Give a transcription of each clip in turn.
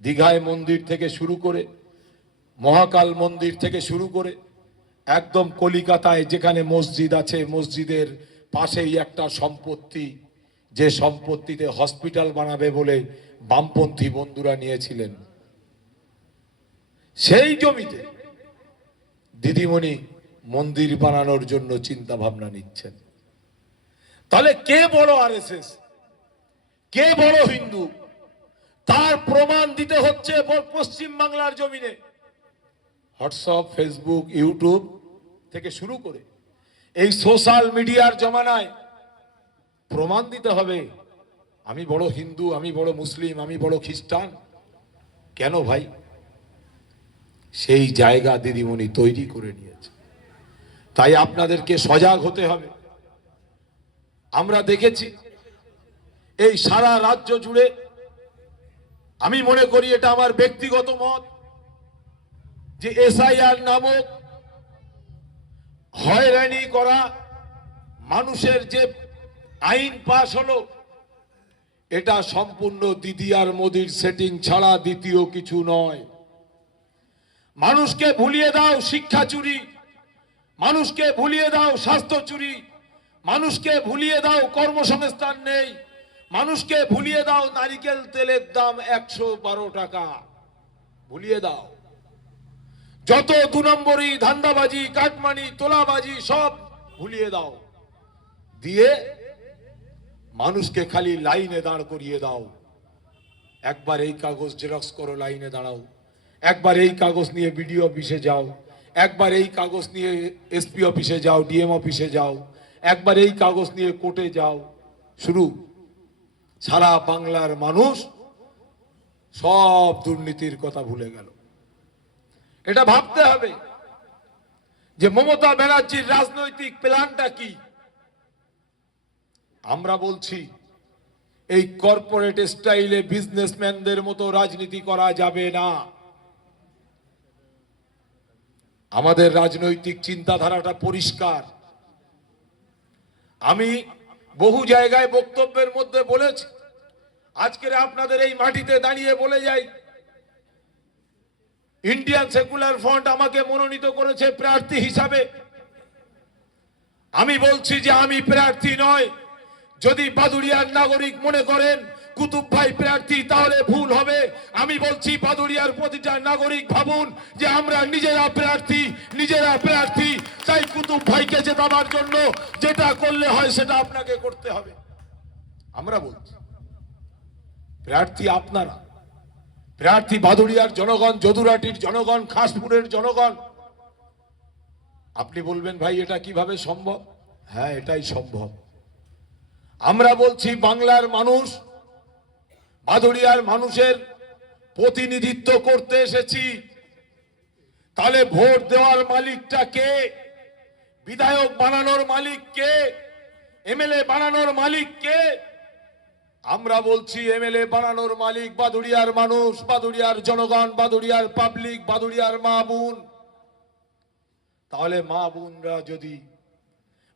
দীঘায় মন্দির থেকে শুরু করে, মহাকাল মন্দির থেকে শুরু করে একদম কলিকাতায় যেখানে মসজিদ আছে, মসজিদের পাশেই একটা সম্পত্তি, যে সম্পত্তিতে হসপিটাল বানাবে বলে বামপন্থী বন্ধুরা নিয়েছিলেন, সেই জমিতে দিদিমণি মন্দির বানানোর জন্য চিন্তা ভাবনা নিচ্ছেন। তাহলে কে বড় আরএসএস, কে বড় হিন্দু, তার প্রমাণ দিতে হচ্ছে পশ্চিম বাংলার জমিনে। হোয়াটসঅ্যাপ, ফেসবুক, ইউটিউব থেকে শুরু করে এই সোশ্যাল মিডিয়ার জমানায় প্রমাণ দিতে হবে আমি বড় হিন্দু, আমি বড় মুসলিম, আমি বড় খ্রিস্টান। কেন ভাই? সেই জায়গা দিদিমণি তৈরি করে নিয়েছে। তাই আপনাদেরকে সজাগ হতে হবে। আমরা দেখেছি এই সারা রাজ্য জুড়ে, আমি মনে করি এটা আমার ব্যক্তিগত মত, যে এসআইআর নামক হয়রানি করা মানুষের যে আইন পাশ হলো, এটা সম্পূর্ণ দিদি আর মোদির সেটিং ছাড়া দ্বিতীয় কিছু নয়। মানুষকে ভুলিয়ে দাও শিক্ষা চুরি, মানুষকে ভুলিয়ে দাও স্বাস্থ্য চুরি, মানুষকে ভুলিয়ে দাও কর্মসংস্থান নেই, মানুষকে ভুলিয়ে দাও নারিকেল তেলের দাম 112 টাকা, ভুলিয়ে দাও যত 2 নম্বরই ধান্দাবাজি, কাটমানি, তোলাবাজি সব ভুলিয়ে দাও, দিয়ে মানুষকে খালি লাইনে দাঁড় করিয়ে দাও। একবার এই কাগজ জেরক্স করো, লাইনে দাঁড়াও, একবার এই কাগজ নিয়ে বিডিও অফিসে যাও, একবার এই কাগজ নিয়ে এসপি অফিসে যাও, ডিএম অফিসে যাও, একবার এই কাগজ নিয়ে কোর্টে যাও, শুরু। সারা বাংলার মানুষ সব দুর্নীতির কথা ভুলে গেল। এটা ভাবতে হবে যে মমতা ব্যানার্জির রাজনৈতিক প্ল্যানটা কি। আমরা বলছি এই কর্পোরেট স্টাইলে বিজনেসম্যানদের মতো রাজনীতি করা যাবে না। আমাদের রাজনৈতিক চিন্তাধারাটা পরিষ্কার। আমি বহু জায়গায় বক্তব্যের মধ্যে বলেছি, আজকের আপনাদের এই মাটিতে দাঁড়িয়ে বলে যাই, ইন্ডিয়ান সেকুলার ফ্রন্ট আমাকে মনোনীত করেছে প্রার্থী হিসাবে। আমি বলছি যে আমি প্রার্থী নয়। যদি বাদুড়িয়ার নাগরিক মনে করেন কুতুব ভাই প্রার্থী, তাহলে ভুল হবে। আমি বলছি বাদুড়িয়ার প্রতিটা নাগরিক ভাবুন যে আমরা নিজেরা প্রার্থী, তাই কুতুব ভাইকে জেতাবার জন্য যেটা করলে হয় সেটা আপনাকে করতে হবে। আমরা বলছি প্রার্থী আপনারা, প্রার্থী বাদুড়িয়ার জনগণ, যদুরাটির জনগণ, খাসপুরের জনগণ। আপনি বলবেন ভাই এটা কিভাবে সম্ভব? হ্যাঁ, এটাই সম্ভব। আমরা বলছি বাংলার মানুষ, বাদুড়িয়ার মানুষের প্রতিনিধিত্ব করতে এসেছি। তাহলে ভোট দেওয়ার মালিকটা কে? বিধায়ক বানানোর মালিক কে? এমএলএ বানানোর মালিক কে? আমরা বলছি এমএলএ বানানোর মালিক বাদুড়িয়ার মানুষ, বাদুড়িয়ার জনগণ, বাদুড়িয়ার পাবলিক, বাদুড়িয়ার মা বোন। তাহলে মা বোনরা যদি,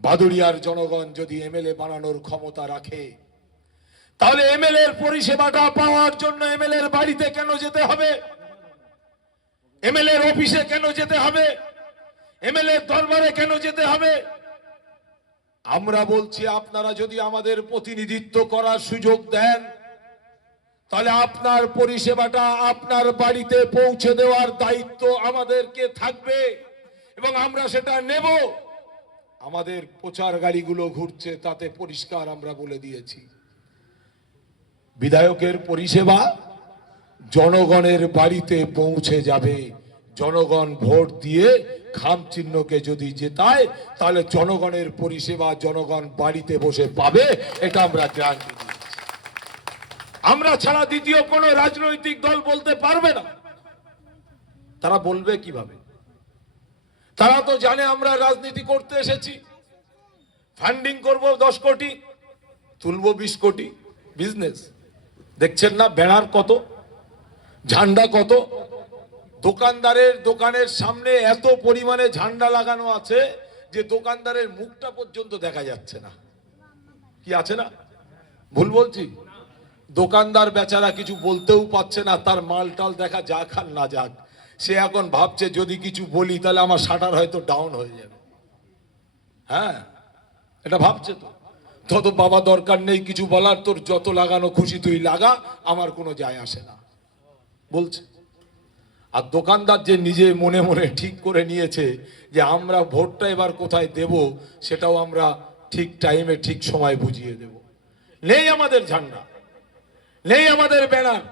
বাদুড়িয়ার জনগণ যদি এমএলএ বানানোর ক্ষমতা রাখে, তাহলে এমএলএ এর পরিষেবাটা পাওয়ার জন্য এমএলএ এর বাড়িতে কেন যেতে হবে? এমএলএ এর অফিসে কেন যেতে হবে? এমএলএ এর দরবারে কেন যেতে হবে? আমরা বলছি আপনারা যদি আমাদের প্রতিনিধিত্ব করার সুযোগ দেন, তাহলে আপনার পরিষেবাটা আপনার বাড়িতে পৌঁছে দেওয়ার দায়িত্ব আমাদেরকে থাকবে এবং আমরা সেটা নেব। আমাদের প্রচার গাড়িগুলো ঘুরছে, তাতে পরিষ্কার আমরা বলে দিয়েছি বিধায়কের পরিষেবা জনগণের বাড়িতে পৌঁছে যাবে। জনগণ ভোট দিয়ে খাম চিহ্নকে যদি জেতায়, তাহলে জনগণের পরিষেবা জনগণ বাড়িতে বসে পাবে, এটা আমরা গ্যারান্টি দিচ্ছি। আমরা ছাড়া দ্বিতীয় কোন রাজনৈতিক দল বলতে পারবে না। তারা বলবে কিভাবে? তারা তো জানে আমরা রাজনীতি করতে এসেছি, ফান্ডিং করব 10 কোটি, তুলবো 20 কোটি, বিজনেস। দেখছেন না ব্যানার কত, ঝান্ডা কত, দোকানদারের দোকানের সামনে এত পরিমাণে ঝান্ডা লাগানো আছে যে দোকানদারের মুখটা পর্যন্ত দেখা যাচ্ছে না। কি আছে না? ভুল বলছি? দোকানদার বেচারা কিছু বলতেও পারছে না, তার মাল টাল দেখা যাক আর না যাক, সে এখন ভাবছে যদি কিছু বলি তাহলে আমার শাটার হয়তো ডাউন হয়ে যাবে। হ্যাঁ, এটা ভাবছে তো। তো বাবা দরকার নেই কিছু বলার, তোর যত লাগানো খুশি তুই লাগা, আমার কোনো যায় আসে না বলছে। আর দোকানদার যে নিজে মনে মনে ঠিক করে নিয়েছে যে আমরা ভোটটা এবার কোথায় দেব সেটাও আমরা ঠিক টাইমে ঠিক সময় বুঝিয়ে দেব। নেই আমাদের ঝান্ডা, নেই আমাদের ব্যানার,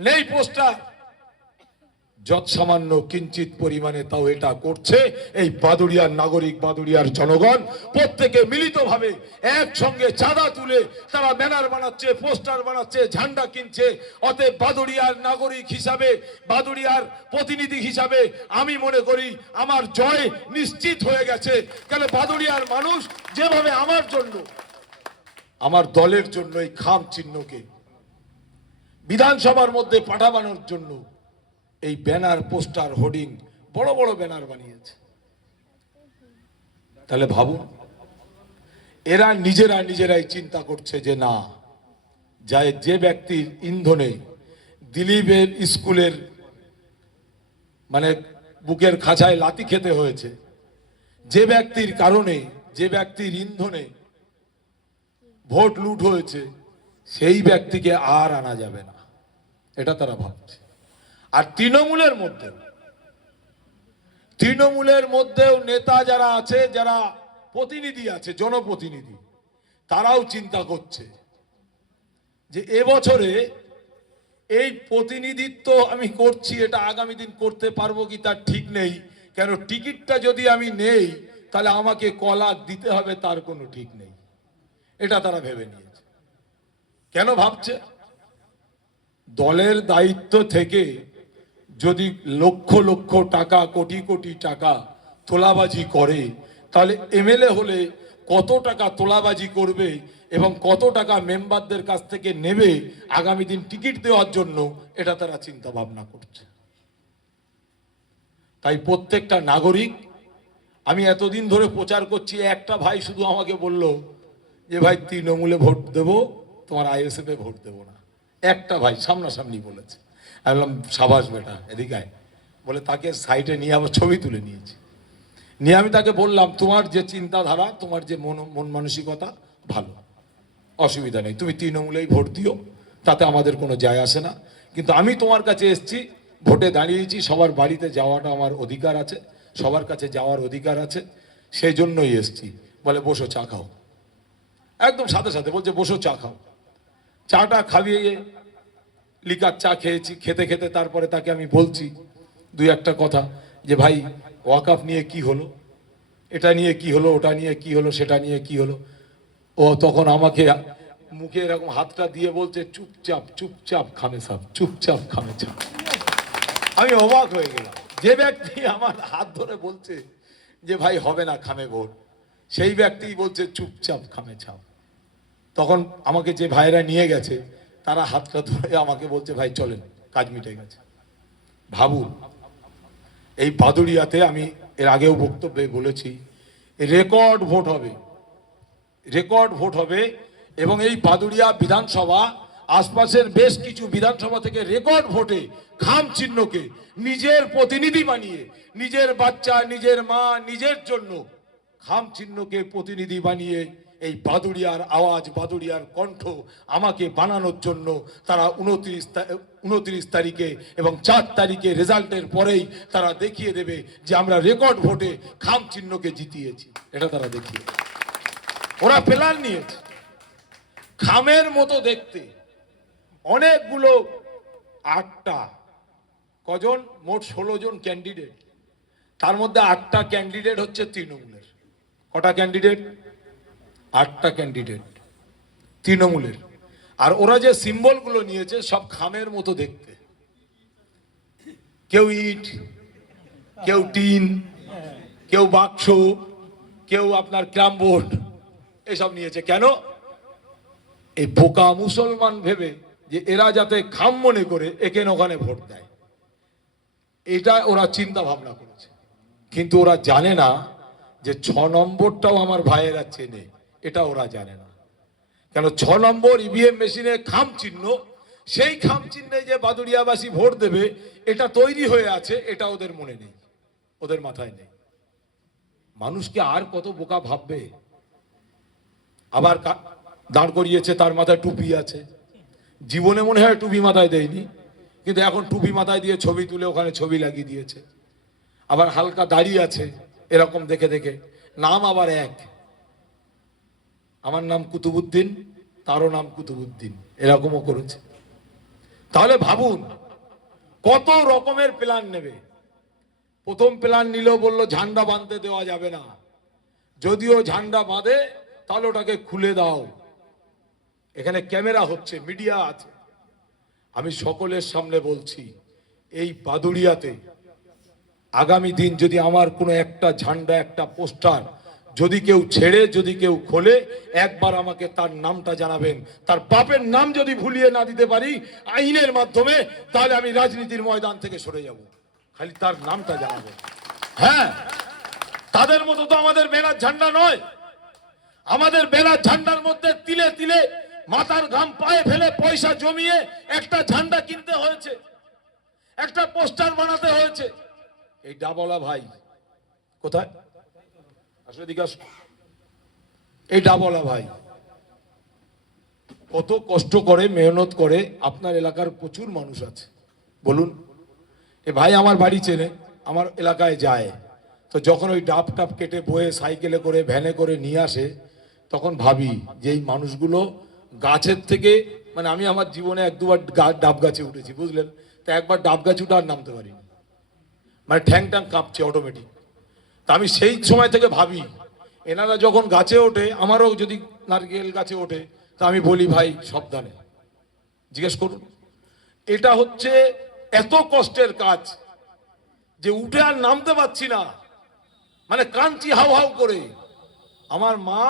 নেই পোস্টার, যত সামান্য কিঞ্চিত পরিমাণে তাও এটা করছে এই বাদুড়িয়ার নাগরিক, বাদুড়িয়ার জনগণ প্রত্যেকে মিলিতভাবে একসঙ্গে চাঁদা তুলে তারা ব্যানার বানাচ্ছে, পোস্টার বানাচ্ছে, ঝান্ডা কিনছে। অতএব বাদুড়িয়ার নাগরিক হিসাবে, বাদুড়িয়ার প্রতিনিধি হিসাবে আমি মনে করি আমার জয় নিশ্চিত হয়ে গেছে। কেন বাদুড়িয়ার মানুষ যেভাবে আমার জন্য, আমার দলের জন্য এই খাম চিহ্নকে বিধানসভার মধ্যে পাঠাবানোর জন্য এই ব্যানার, পোস্টার, হোর্ডিং, বড় বড় ব্যানার বানিয়েছে, তাহলে ভাবুন এরা নিজেরাই চিন্তা করছে যে না, যে ব্যক্তির ইন্ধনে দিলীপের স্কুলের মানে বুকের খাঁচায় লাথি খেতে হয়েছে, যে ব্যক্তির কারণে, যে ব্যক্তির ইন্ধনে ভোট লুট হয়েছে, সেই ব্যক্তিকে আর আনা যাবে না, এটা তারা ভাবছে। আর তৃণমূলের মধ্যেও নেতা যারা আছে, যারা প্রতিনিধি আছে, জনপ্রতিনিধি, তারাও চিন্তা করছে যে এবছরে এই প্রতিনিধিত্ব আমি করছি, এটা আগামী দিন করতে পারবো কি তার ঠিক নেই। কেন টিকিটটা যদি আমি নেই তাহলে আমাকে কলা দিতে হবে, তার কোনো ঠিক নেই। এটা তারা ভেবে নিয়েছে। কেন ভাবছে? দলের দায়িত্ব থেকে যদি লক্ষ লক্ষ টাকা, কোটি কোটি টাকা তোলাবাজি করে, তাহলে এমএলএ হলে কত টাকা তোলাবাজি করবে এবং কত টাকা মেম্বারদের কাছ থেকে নেবে আগামী দিন টিকিট দেওয়ার জন্য, এটা তারা চিন্তা ভাবনা করছে। তাই প্রত্যেকটা নাগরিক, আমি এতদিন ধরে প্রচার করছি, একটা ভাই শুধু আমাকে বলল যে ভাই তৃণমূলে ভোট দেব, তোমার আইএসএফ এ ভোট দেবো না। একটা ভাই সামনাসামনি বলেছে। আমি বললাম সাবাস বেটা, এদিকে আয়। বলে তাকে সাইডে নিয়ে আবার ছবি তুলে নিয়েছি। নিয়ে আমি তাকে বললাম তোমার যে চিন্তাধারা, তোমার যে মন মানসিকতা ভালো, অসুবিধা নেই, তুমি তৃণমূলেই ভোট দিও, তাতে আমাদের কোনো যায় আসে না। কিন্তু আমি তোমার কাছে এসেছি, ভোটে দাঁড়িয়েছি, সবার বাড়িতে যাওয়াটা আমার অধিকার আছে, সবার কাছে যাওয়ার অধিকার আছে, সেই জন্যই এসেছি। বলে বসো চা খাও। একদম সাথে সাথে বলছে বসো চা খাও। চাটা খাইয়ে লিকার চা খেয়েছি। খেতে খেতে তারপরে তাকে আমি বলছি দুই একটা কথা, যে ভাই ওয়াকআপ নিয়ে কি হলো, এটা নিয়ে কি হলো, ওটা নিয়ে কি হলো, সেটা নিয়ে কি হলো। ও তখন আমাকে মুখে এরকম হাতটা দিয়ে বলছে চুপচাপ চুপচাপ খামে সাপ, চুপচাপ খামে ছাপ। আমি অবাক হয়ে গেলাম। যে ব্যক্তি আমার হাত ধরে বলছে যে ভাই হবে না খামে ভোট, সেই ব্যক্তি বলছে চুপচাপ খামে ছাপ। তখন আমাকে যে ভাইরা নিয়ে গেছে তারা হাতটা ধরে আমাকে বলছে ভাই চলেন, কাজ মিটে গেছে। ভাবুন, এই বাদুড়িয়াতে আমি এর আগেও বক্তব্যে বলেছি, রেকর্ড ভোট হবে, রেকর্ড ভোট হবে। এবং এই বাদুড়িয়া বিধানসভা আশপাশের বেশ কিছু বিধানসভা থেকে রেকর্ড ভোটে খাম চিহ্নকে নিজের প্রতিনিধি বানিয়ে, নিজের বাচ্চা, নিজের মা, নিজের জন্য খাম চিহ্নকে প্রতিনিধি বানিয়ে এই বাদুড়িয়ার আওয়াজ, বাদুড়িয়ার কণ্ঠ আমাকে বানানোর জন্য তারা 29 তারিখে এবং 4 তারিখে রেজাল্টের পরেই তারা দেখিয়ে দেবে যে আমরা রেকর্ড ভোটে খাম চিহ্নকে জিতিয়েছি। এটা তারা দেখিয়ে, ওরা প্ল্যান নিয়েছে খামের মতো দেখতে অনেকগুলো, 8টা, কজন মোট 16 জন ক্যান্ডিডেট, তার মধ্যে 8টা ক্যান্ডিডেট হচ্ছে তৃণমূলের। কটা ক্যান্ডিডেট? 8টা ক্যান্ডিডেট তৃণমূলের। আর ওরা যে সিম্বল গুলো নিয়েছে সব খামের মতো দেখতে, কেউ ইট, কেউ টিন, কেউ বাক্স, কেউ আপনার ক্যারাম বোর্ড, এসব নিয়েছে। কেন? এই বোকা মুসলমান ভেবে যে এরা যাতে খাম মনে করে এখানে ওখানে ভোট দেয়, এটা ওরা চিন্তা ভাবনা করেছে। কিন্তু ওরা জানে না যে 6 নম্বরটাও আমার ভাইয়েরা চেনে, এটা ওরা জানে না। কেন 6 নম্বর ইভিএম মেশিনে খাম চিহ্ন, সেই খাম চিহ্নে যে বাদুড়িয়াবাসী ভোট দেবে এটা তৈরি হয়ে আছে, এটা ওদের মনে নেই, ওদের মাথায় নেই। মানুষকে আর কত বোকা ভাববে। আবার দাঁড় করিয়েছে, তার মাথায় টুপি আছে, জীবনে মনে হয় টুপি মাথায় দেয়নি, কিন্তু এখন টুপি মাথায় দিয়ে ছবি তুলে ওখানে ছবি লাগিয়ে দিয়েছে। আবার হালকা দাড়ি আছে, এরকম দেখে দেখে নাম আবার এক, আমার নাম কুতুবুদ্দিন, তারও নাম কুতুবুদ্দিন, এরকমও করেছে। তাহলে ভাবুন কত রকমের প্ল্যান নেবে। প্রথম প্ল্যান নিল, বলল ঝান্ডা বাঁধতে দেওয়া যাবে না, যদিও ঝান্ডা বাঁধে তাহলে ওটাকে খুলে দাও। এখানে ক্যামেরা হচ্ছে, মিডিয়া আছে, আমি সকলের সামনে বলছি, এই বাদুড়িয়াতে আগামী দিন যদি আমার কোনো একটা ঝান্ডা, একটা পোস্টার যদি কেউ ছেড়ে, যদি কেউ খোলে, একবার আমাকে তার নামটা জানাবেন। তার বাপের নাম যদি ভুলিয়ে না দিতে পারি আইনের মাধ্যমে, তাহলে আমি রাজনীতির ময়দান থেকে সরে যাব, খালি তার নামটা জানাবেন। হ্যাঁ, তাদের মতো তো আমাদের ব্যানার ঝান্ডা নয়। আমাদের ব্যানার ঝান্ডার মধ্যে তিলে তিলে মাথার ঘাম পায়ে ফেলে পয়সা জমিয়ে একটা ঝান্ডা কিনতে হয়েছে, একটা পোস্টার বানাতে হয়েছে। এই ডাবলা ভাই কোথায়? আসলে জিজ্ঞাসা, এই ডাবলা ভাই কত কষ্ট করে, মেহনত করে। আপনার এলাকার প্রচুর মানুষ আছে, বলুন। এ ভাই আমার বাড়ি চেনে, আমার এলাকায় যায়, তো যখন ওই ডাব টাপ কেটে বয়ে সাইকেলে করে, ভ্যানে করে নিয়ে আসে, তখন ভাবি যে এই মানুষগুলো গাছের থেকে, মানে আমি আমার জীবনে 1-2 বার ডাব গাছে উঠেছি, বুঝলেন, তা একবার ডাব গাছে উঠে আর নামতে পারিনি, মানে ঠ্যাং ট্যাং কাঁপছে অটোমেটিক। তা আমি সেই সময় থেকে ভাবি, এনারা যখন গাছে ওঠে, আমারও যদি নারকেল গাছে ওঠে, তা আমি বলি ভাই সাবধানে, জিজ্ঞেস করুন। এটা হচ্ছে এত কষ্টের কাজ যে উঠে আর নামতে পারছি না, মানে কাঁদছি হাউ হাউ করে। আমার মা,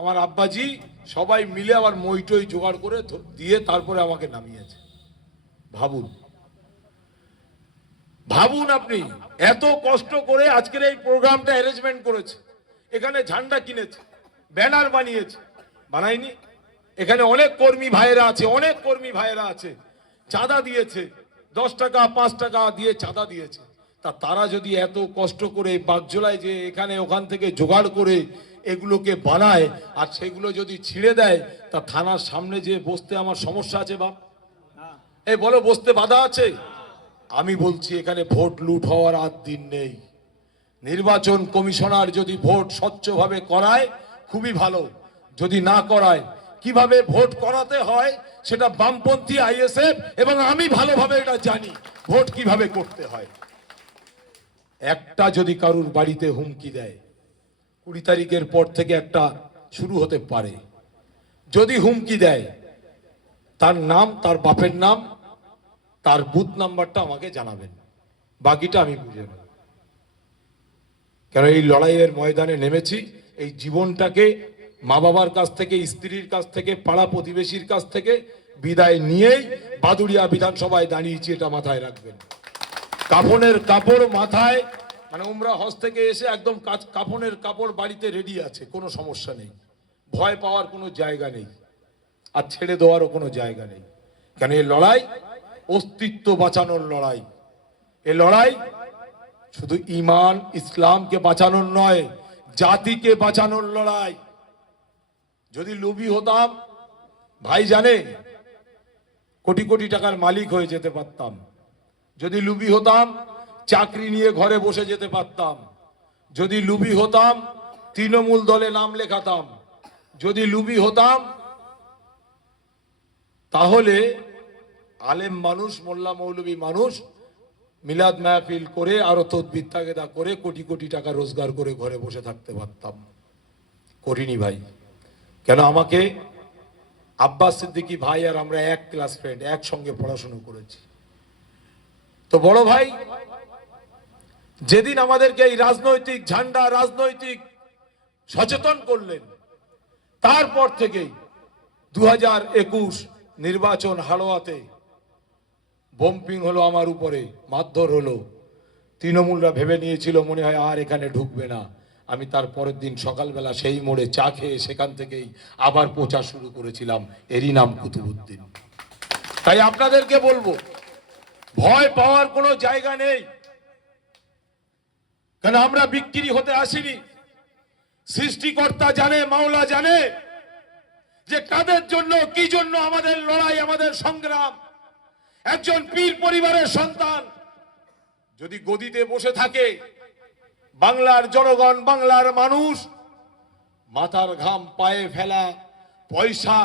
আমার আব্বাজি সবাই মিলে আবার মইটই জোগাড় করে দিয়ে তারপরে আমাকে নামিয়েছে। ভাবুন, ভাবুন আপনি, এত কষ্ট করে আজকের এই প্রোগ্রামটা অ্যারেঞ্জমেন্ট করেছে, এখানে ঝান্ডা কিনেছে, ব্যানার বানিয়েছে, বানায়নি। এখানে অনেক কর্মী ভাইয়েরা আছে, অনেক কর্মী ভাইয়েরা আছে, চাঁদা দিয়েছে, 10 টাকা 5 টাকা দিয়ে চাঁদা দিয়েছে। তা তারা যদি এত কষ্ট করে বাগজোলায় যে এখানে ওখান থেকে জোগাড় করে এগুলোকে বানায়, আর সেগুলো যদি ছিঁড়ে দেয়, তা থানার সামনে যে বসতে আমার সমস্যা আছে বাপ? এই বলো, বসতে বাধা আছে? আমি বলছি এখানে ভোট লুট হওয়ার আর দিন নেই। নির্বাচন কমিশনার যদি ভোট স্বচ্ছভাবে করায় খুবই ভালো, যদি না করায়, কিভাবে ভোট করাতে হয় সেটা বামপন্থী আইএসএফ এবং আমি ভালোভাবে এটা জানি, ভোট কিভাবে করতে হয়। একটা যদি কারুর বাড়িতে হুমকি দেয়, 20 তারিখের পর থেকে একটা শুরু হতে পারে, যদি হুমকি দেয়, তার নাম, তার বাপের নাম, তার বুথ নাম্বারটা আমাকে জানাবেন, বাকিটা আমি বুঝে নেব। কেন এই লড়াইয়ের ময়দানে নেমেছি, এই জীবনটাকে মা বাবার কাছ থেকে, স্ত্রীর কাছ থেকে, পাড়া প্রতিবেশীর কাছ থেকে বিদায় নিয়েই বাদুড়িয়া বিধানসভায় দাঁড়িয়েছি, এটা মাথায় রাখবেন। কাফনের কাপড় মাথায়, মানে উমরা হজ থেকে এসে একদম কাফনের কাপড় বাড়িতে রেডি আছে, কোনো সমস্যা নেই, ভয় পাওয়ার কোনো জায়গা নেই, আর ছেড়ে দেওয়ারও কোনো জায়গা নেই। কেন এই লড়াই অস্তিত্ব বাঁচানোর লড়াই। এ লড়াই শুধু ঈমান ইসলামকে বাঁচানোর নয়, জাতিকে বাঁচানোর লড়াই। যদি লোভী হতাম, ভাই জানে, কোটি কোটি টাকার মালিক হয়ে যেতে পারতাম। যদি লোভী হতাম, চাকরি নিয়ে ঘরে বসে যেতে পারতাম। যদি লোভী হতাম, তৃণমূল দলে নাম লেখাতাম। যদি লোভী হতাম, তাহলে আলেম মানুষ, মোল্লা মৌলবী মানুষ মিলাদ মাহফিল করে, আরো তদবির তাগেদা করে কোটি কোটি টাকা রোজগার করে ঘরে বসে থাকতে পারতাম। করিনি ভাই। কেন? আমাকে আব্বাস সিদ্দিকী ভাই আর আমরা এক ক্লাস ফ্রেন্ড, একসঙ্গে পড়াশোনা করেছি। তো বড় ভাই যেদিন আমাদেরকে এই রাজনৈতিক ঝান্ডা, রাজনৈতিক সচেতন করলেন, তারপর থেকেই 2021 নির্বাচন হাড়োয়াতে বোম্পিং হলো, আমার উপরে মারধর হলো। তৃণমূলরা ভেবে নিয়েছিল মনে হয় আর এখানে ঢুকবে না, আমি তার পরের দিন সকালবেলা সেই মোড়ে চা খেয়ে সেখান থেকেই আবার প্রচার শুরু করেছিলাম, এরই নাম কুতুবউদ্দিন। তাই আপনাদেরকে বলবো, ভয় পাওয়ার কোনো জায়গা নেই, কারণ আমরা বিক্রি হতে আসিনি। সৃষ্টিকর্তা জানে, মাওলা জানে যে কাদের জন্য, কি জন্য আমাদের লড়াই, আমাদের সংগ্রাম। একজন পীর পরিবারের সন্তান যদি গদিতে বসে থাকে, বাংলার জনগণ, বাংলার মানুষ মাথার ঘাম পায়ে ফেলা পয়সা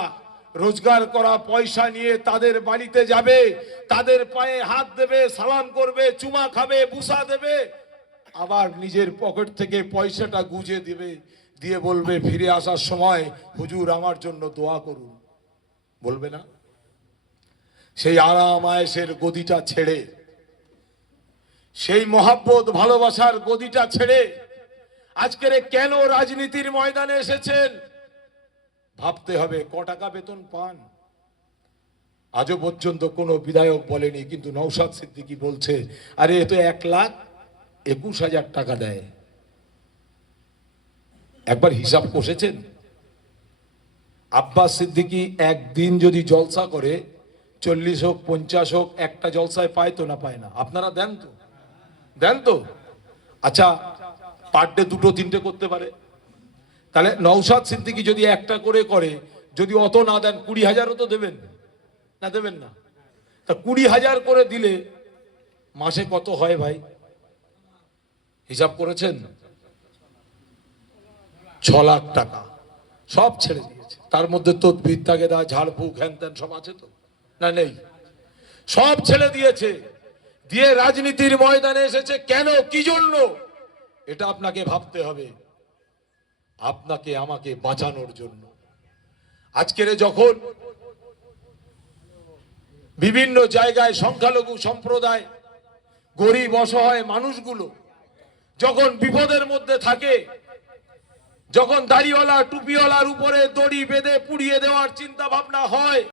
রোজগার করা পয়সা নিয়ে তাদের বাড়িতে যাবে, তাদের পায়ে হাত দেবে, সালাম করবে, চুমা খাবে, বুসা দেবে, আবার নিজের পকেট থেকে পয়সাটা গুজে দিবে, দিয়ে বলবে ফিরে আসার সময় হুজুর আমার জন্য দোয়া করুন। বলবে না? সেই আরাম আয়েশের গদিটা ছেড়ে, সেই মহাব্বত ভালোবাসার গদিটা ছেড়ে আজকের কেন রাজনীতির ময়দানে এসেছেন? ভাবতে হবে ক টাকা বেতন পান। আজও পর্যন্ত কোনো বিধায়ক বলেনি, কিন্তু নওশাদ সিদ্দিকী বলছে আরে এ তো 1,21,000 টাকা দেয়। একবার হিসাব কষেছেন? আব্বাস সিদ্দিকী একদিন যদি জলসা করে, 40 হোক 50 হোক, একটা জলসায় পায় তো না পায় না? আপনারা দেন তো, দেন তো? আচ্ছা, পার ডে 2-3টে করতে পারে, তাহলে নওশাদ সিদ্দিকী যদি একটা করে করে, যদি অত না দেন 20,000ও তো দেবেন না? দেবেন না? তা 20,000 করে দিলে মাসে কত হয় ভাই? হিসাব করেছেন? 6 লাখ টাকা। সব ছেড়ে দিয়েছে, তার মধ্যে তদবির তাগেদা ঝাড়ফুঁক হ্যান ত্যান সব আছে তো না? নেই, সব ছেড়ে দিয়েছে, দিয়ে রাজনীতির ময়দানে এসেছে। কেন, কি জন্য? এটা আপনাকে ভাবতে হবে, আপনাকে আমাকে বাঁচানোর জন্য। আজকের যখন বিভিন্ন জায়গায় সংখ্যালঘু সম্প্রদায়, গরিব অসহায় মানুষগুলো যখন বিপদের মধ্যে থাকে, যখন দাড়িওয়ালা টুপিওয়ালার উপরে দড়ি বেঁধে পুড়িয়ে দেওয়ার চিন্তা ভাবনা হয়,